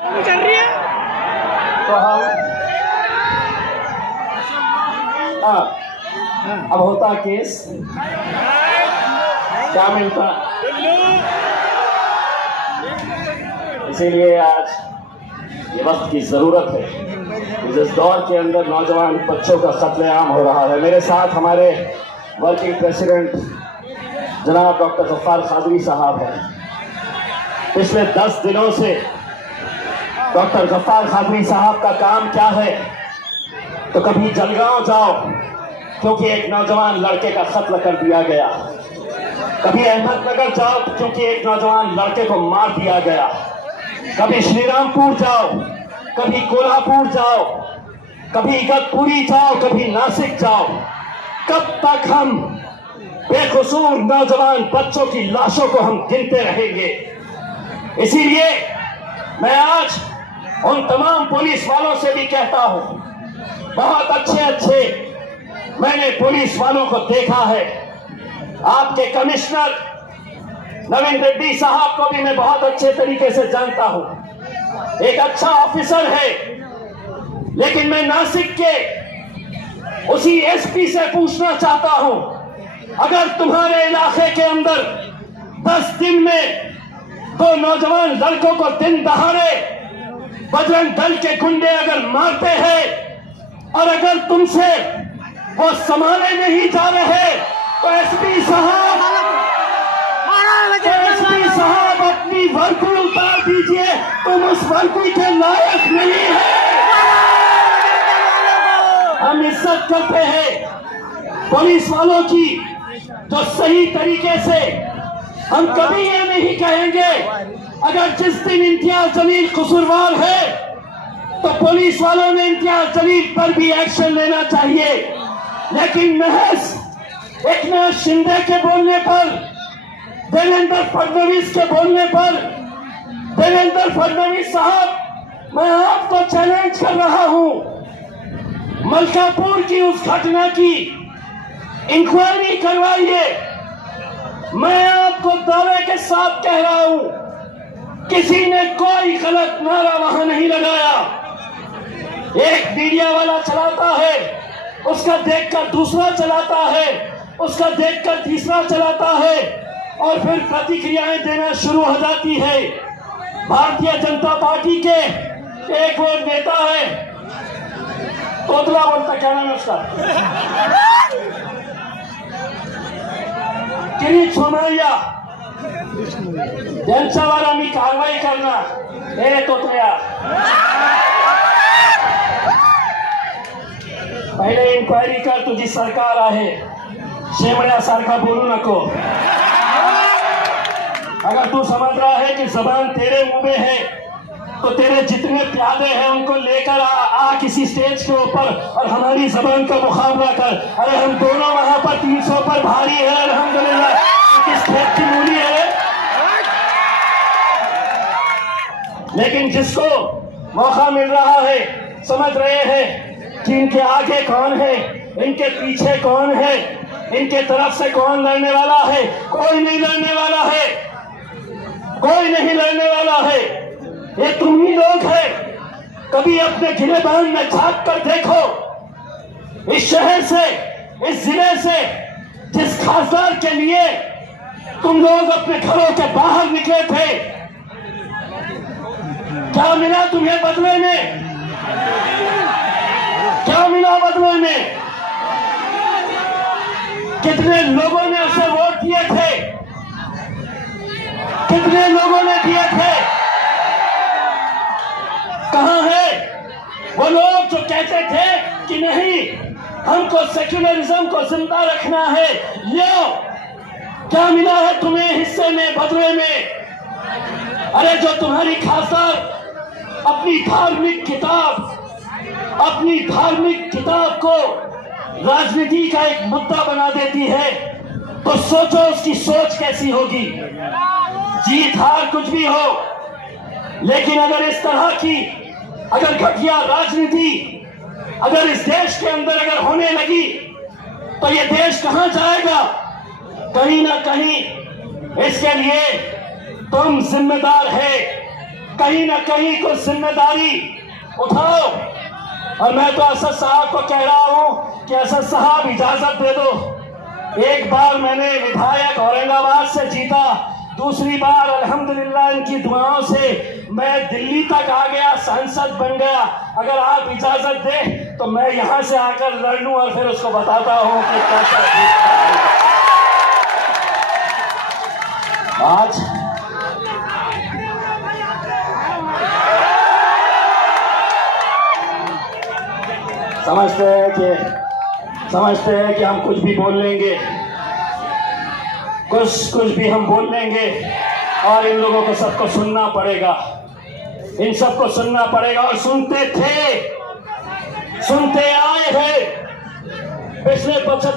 चल रही है तो हम अब होता केस क्या मिलता, इसीलिए आज ये वक्त की जरूरत है। जिस दौर के अंदर नौजवान बच्चों का कत्लेआम हो रहा है, मेरे साथ हमारे वर्किंग प्रेसिडेंट जनाब डॉक्टर गफ्फार कादरी साहब हैं। पिछले 10 दिनों से डॉक्टर गफ्फार कादरी साहब का काम क्या है, तो कभी जलगांव जाओ क्योंकि एक नौजवान लड़के का कत्ल कर दिया गया, कभी अहमदनगर जाओ क्योंकि एक नौजवान लड़के को मार दिया गया, कभी श्रीरामपुर जाओ, कभी कोल्हापुर जाओ, कभी इगतपुरी जाओ, कभी नासिक जाओ। कब तक हम बेकसूर नौजवान बच्चों की लाशों को हम गिनते रहेंगे? इसीलिए मैं आज उन तमाम पुलिस वालों से भी कहता हूं, बहुत अच्छे मैंने पुलिस वालों को देखा है। आपके कमिश्नर नवीन रेड्डी साहब को भी मैं बहुत अच्छे तरीके से जानता हूं, एक अच्छा ऑफिसर है। लेकिन मैं नासिक के उसी एसपी से पूछना चाहता हूं, अगर तुम्हारे इलाके के अंदर 10 दिन में 2 नौजवान लड़कों को दिन दहाड़े बजरंग दल के गुंडे अगर मारते हैं और अगर तुमसे वो संभाले नहीं जा रहे, तो एसपी साहब अपनी वर्दी उतार दीजिए, तुम उस वर्दी के लायक नहीं है। हम इज्जत करते हैं पुलिस वालों की, जो सही तरीके से, हम कभी ये नहीं कहेंगे अगर जिस दिन इम्तियाज जलील कसूरवार है तो पुलिस वालों ने इम्तियाज जलील पर भी एक्शन लेना चाहिए। लेकिन महज एकनाथ शिंदे के बोलने पर, देवेंद्र फडणवीस के बोलने पर, देवेंद्र फडणवीस साहब, मैं आपको चैलेंज कर रहा हूं, मलकापुर की उस घटना की इंक्वायरी करवाइए। मैं आपको दावे के साथ कह रहा हूं, किसी ने कोई गलत नारा वहां नहीं लगाया। एक मीडिया वाला चलाता है, उसका देखकर दूसरा चलाता है, उसका देखकर तीसरा चलाता है, और फिर प्रतिक्रियाएं देना शुरू हो जाती है। भारतीय जनता पार्टी के एक वो नेता है, तोतला बोलता, क्या नाम है उसका, किरीट सोमैया, त्यांच्यावर आम्ही कारवाई करणार। हे तोतल्या, पहिले इन्क्वायरी कर, तुझी सरकार आहे, शेमड्यासारखा बोलू नको। अगर तू समझ रहा है कि जबान तेरे मुंह में है, तो तेरे जितने प्यादे हैं उनको लेकर आ किसी स्टेज के ऊपर और हमारी जबान का मुकाबला कर। अरे हम दोनों वहां पर 300 पर भारी है, अल्हम्दुलिल्लाह। किस खेत की मूली है? लेकिन जिसको मौका मिल रहा है, समझ रहे हैं कि इनके आगे कौन है, इनके पीछे कौन है, इनके तरफ से कौन लड़ने वाला है। कोई नहीं लड़ने वाला है, कोई नहीं लड़ने वाला है। ये तुम ही लोग हैं। कभी अपने गिरेबान में झांक कर देखो, इस शहर से, इस जिले से जिस खासदार के लिए तुम लोग अपने घरों के बाहर निकले थे, क्या मिला तुम्हें बदले में? क्या मिला बदले में? कितने लोगों ने उसे वोट दिए थे? कितने लोगों ने दिए थे? कहां है वो लोग जो कहते थे कि नहीं, हमको सेक्युलरिज्म को जिंदा रखना है? लो, क्या मिला है तुम्हें हिस्से में, बदले में? अरे जो तुम्हारी खासदार अपनी धार्मिक किताब को राजनीति का एक मुद्दा बना देती है, तो सोचो उसकी सोच कैसी होगी। जीत हार कुछ भी हो, लेकिन अगर इस तरह की घटिया राजनीति अगर इस देश के अंदर अगर होने लगी, तो ये देश कहां जाएगा? कहीं ना कहीं इसके लिए तुम जिम्मेदार है। कहीं ना कहीं कुछ जिम्मेदारी उठाओ। और मैं तो असद साहब को कह रहा हूं कि असद साहब इजाजत दे दो। एक बार मैंने विधायक औरंगाबाद से जीता, दूसरी बार अल्हम्दुलिल्लाह इनकी दुआओं से मैं दिल्ली तक आ गया, सांसद बन गया। अगर आप इजाजत दें तो मैं यहां से आकर लड़ लूं और फिर उसको बताता हूं कि कैसा आज समझते हैं कि हम कुछ भी बोल लेंगे, कुछ भी हम बोल लेंगे और इन लोगों को सबको सुनना पड़ेगा, इन सबको सुनना पड़ेगा। और सुनते आए हैं पिछले 75